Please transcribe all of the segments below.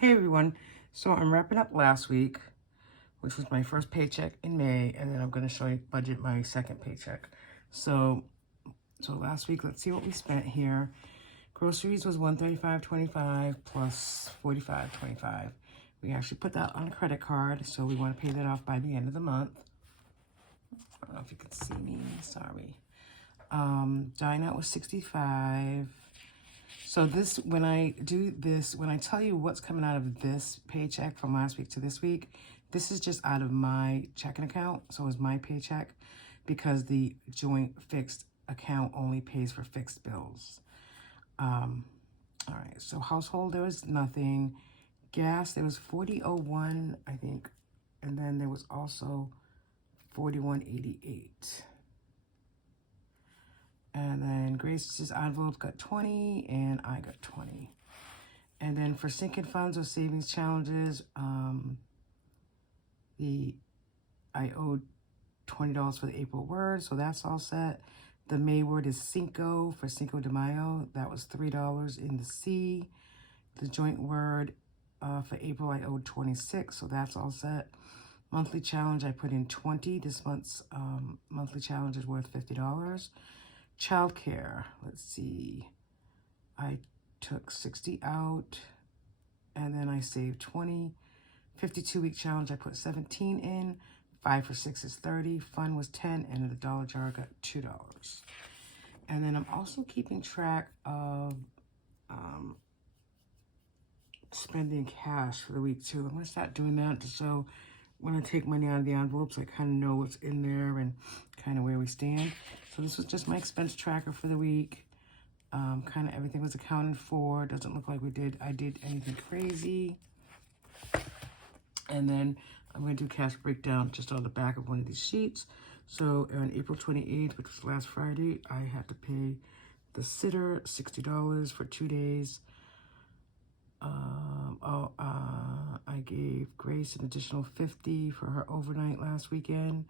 Hey everyone, so I'm wrapping up last week, which was my first paycheck in May, and then I'm going to show you budget my second paycheck. So last week, let's see what we spent here. Groceries was $135.25 plus $45.25. We actually put that on a credit card, so we want to pay that off by the end of the month. I don't know if you can see me, sorry. Dine out was $65. So when I tell you what's coming out of this paycheck from last week to this week, this is just out of my checking account. So it's my paycheck because the joint fixed account only pays for fixed bills. All right, so household, there was nothing. Gas, there was $40.01, I think. And then there was also $41.88. And then Grace's envelope got 20 and I got 20. And then for sinking funds or savings challenges, I owed $20 for the April word, so that's all set. The May word is Cinco for Cinco de Mayo. That was $3 in the C. The joint word for April, I owed 26, so that's all set. Monthly challenge, I put in 20. This month's monthly challenge is worth $50. Childcare, let's see. I took 60 out, and then I saved 20. 52-week challenge, I put 17 in. 5 for 6 is 30. Fun was 10, and the dollar jar got $2. And then I'm also keeping track of spending cash for the week too. I'm gonna start doing that just so when I take money out of the envelopes, I kind of know what's in there and kind of where we stand. So this was just my expense tracker for the week. Kind of everything was accounted for. Doesn't look like I did anything crazy. And then I'm going to do cash breakdown just on the back of one of these sheets. So on April 28th, which was last Friday, I had to pay the sitter $60 for 2 days. I gave Grace an additional $50 for her overnight last weekend.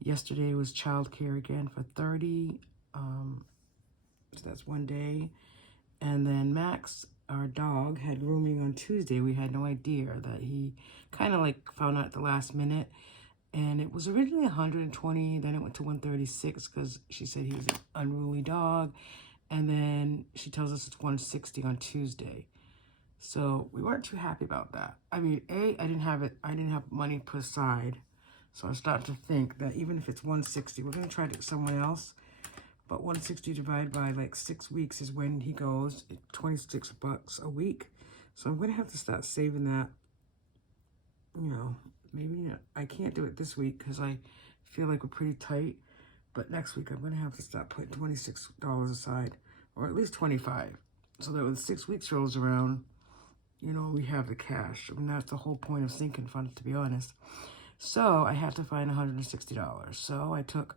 Yesterday was childcare again for $30. So that's 1 day. And then Max, our dog, had grooming on Tuesday. We had no idea that he kind of like found out at the last minute. And it was originally 120, then it went to 136 because she said he was an unruly dog. And then she tells us it's 160 on Tuesday. So we weren't too happy about that. I mean, I didn't have money put aside. So I started to think that even if it's 160, we're gonna try to get someone else. But 160 divided by like 6 weeks is when he goes, $26 a week. So I'm gonna have to start saving that. You know, maybe I can't do it this week because I feel like we're pretty tight. But next week I'm gonna have to start putting $26 aside, or at least 25, so that when 6 weeks rolls around, you know, we have the cash. I mean, that's the whole point of sinking funds, to be honest. So I had to find $160. So I took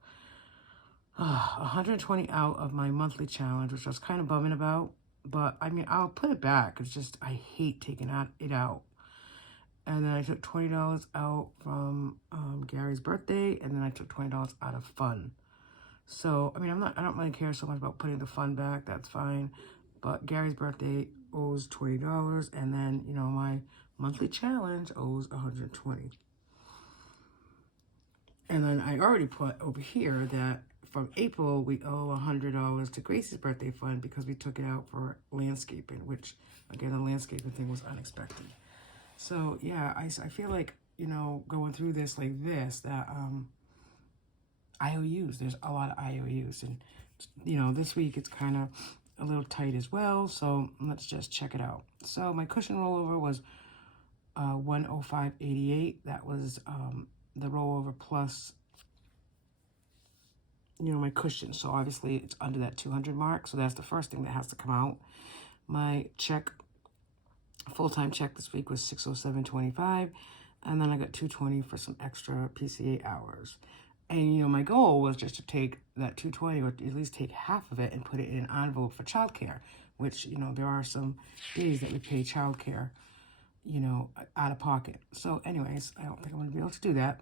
120 out of my monthly challenge, which I was kind of bumming about. But, I mean, I'll put it back. It's just I hate taking it out. And then I took $20 out from Gary's birthday, and then I took $20 out of fun. So, I mean, I don't really care so much about putting the fun back. That's fine. But Gary's birthday owes $20, and then, you know, my monthly challenge owes $120. And then I already put over here that from April, we owe $100 to Grace's birthday fund because we took it out for landscaping, which, again, the landscaping thing was unexpected. So, yeah, I feel like, you know, going through this like this, that IOUs, there's a lot of IOUs. And, you know, this week it's kind of a little tight as well. So let's just check it out. So my cushion rollover was 105.88. That was the rollover plus, you know, my cushion. So obviously it's under that 200 mark. So that's the first thing that has to come out. My check, full-time check this week was $607.25. And then I got $220 for some extra PCA hours. And, you know, my goal was just to take that $220, or at least take half of it and put it in an envelope for childcare, which, you know, there are some days that we pay childcare, you know, out of pocket. So anyways, I don't think I'm going to be able to do that.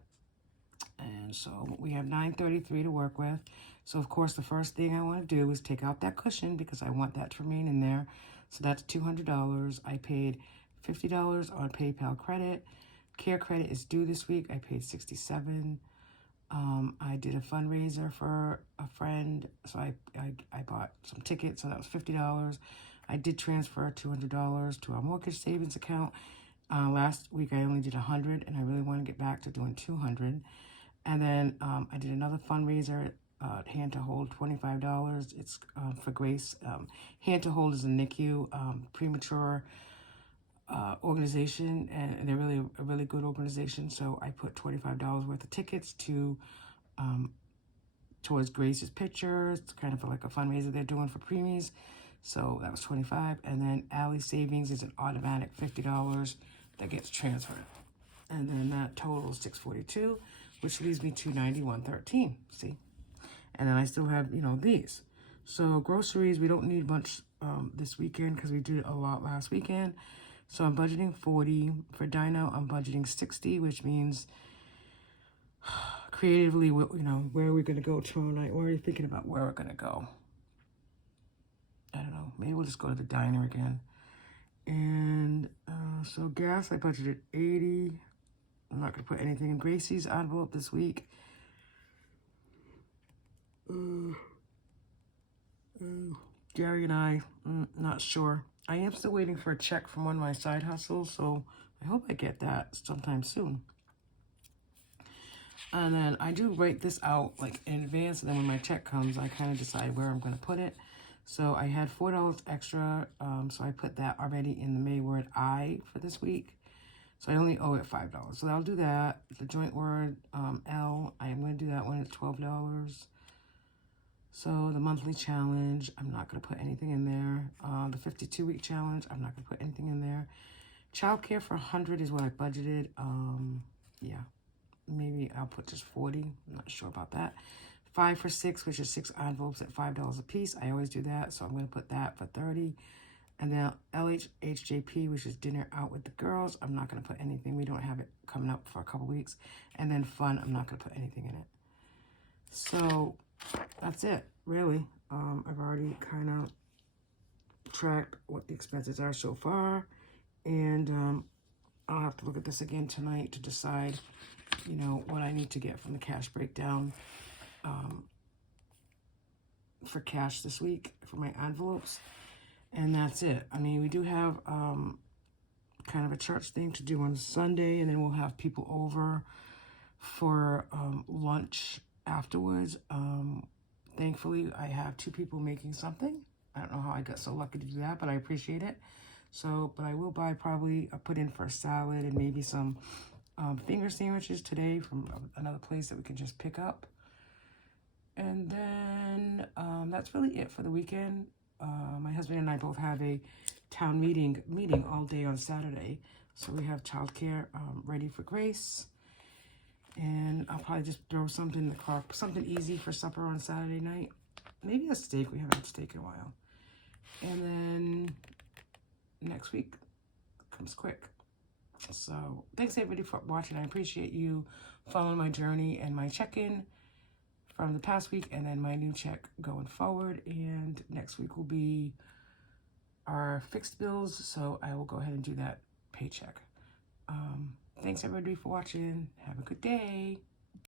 And so we have $933 to work with. So, of course, the first thing I want to do is take out that cushion because I want that to remain in there. So that's $200. I paid $50 on PayPal credit. Care credit is due this week. I paid $67. I did a fundraiser for a friend, so I bought some tickets, so that was $50. I did transfer $200 to our mortgage savings account. Last week I only did $100, and I really want to get back to doing $200. And then I did another fundraiser, Hand to Hold, $25. It's for Grace. Hand to Hold is a NICU premature organization, and they're really a really good organization. So I put $25 worth of tickets to towards Grace's picture. It's kind of like a fundraiser they're doing for preemies. So that was $25. And then Allie's savings is an automatic $50 that gets transferred. And then that totals $642, which leaves me $291.13. See? And then I still have, these. So groceries, we don't need much this weekend because we did a lot last weekend. So I'm budgeting $40. For Dino, I'm budgeting $60, which means creatively, where are we going to go tomorrow night? We're already thinking about where we're going to go. I don't know. Maybe we'll just go to the diner again. And so gas, I budgeted $80. I'm not going to put anything in Gracie's envelope this week. Gary and I, not sure. I am still waiting for a check from one of my side hustles, so I hope I get that sometime soon. And then I do write this out like in advance, and then when my check comes, I kind of decide where I'm going to put it. So I had $4 extra, so I put that already in the May word I for this week. So I only owe it $5. So I'll do that. The joint word L, I am going to do that one at $12. So the monthly challenge, I'm not going to put anything in there. The 52-week challenge, I'm not going to put anything in there. Childcare for $100 is what I budgeted. Yeah, maybe I'll put just $40. I'm not sure about that. 5 for 6, which is 6 envelopes at $5 a piece. I always do that, so I'm going to put that for $30. And then LHJP, which is dinner out with the girls. I'm not going to put anything. We don't have it coming up for a couple weeks. And then fun, I'm not going to put anything in it. So that's it, really. I've already kind of tracked what the expenses are so far. And I'll have to look at this again tonight to decide, what I need to get from the cash breakdown for cash this week for my envelopes. And that's it. I mean, we do have kind of a church thing to do on Sunday, and then we'll have people over for lunch afterwards. Thankfully, I have 2 people making something. I don't know how I got so lucky to do that, but I appreciate it. So, but I will buy probably, put in for a salad and maybe some finger sandwiches today from another place that we can just pick up. And then that's really it for the weekend. My husband and I both have a town meeting all day on Saturday. So we have childcare ready for Grace. And I'll probably just throw something in the crock, something easy for supper on Saturday night. Maybe a steak. We haven't had steak in a while. And then next week comes quick. So thanks everybody for watching. I appreciate you following my journey and my check-in from the past week, and then my new check going forward. And next week will be our fixed bills, so I will go ahead and do that paycheck. Thanks everybody for watching. Have a good day.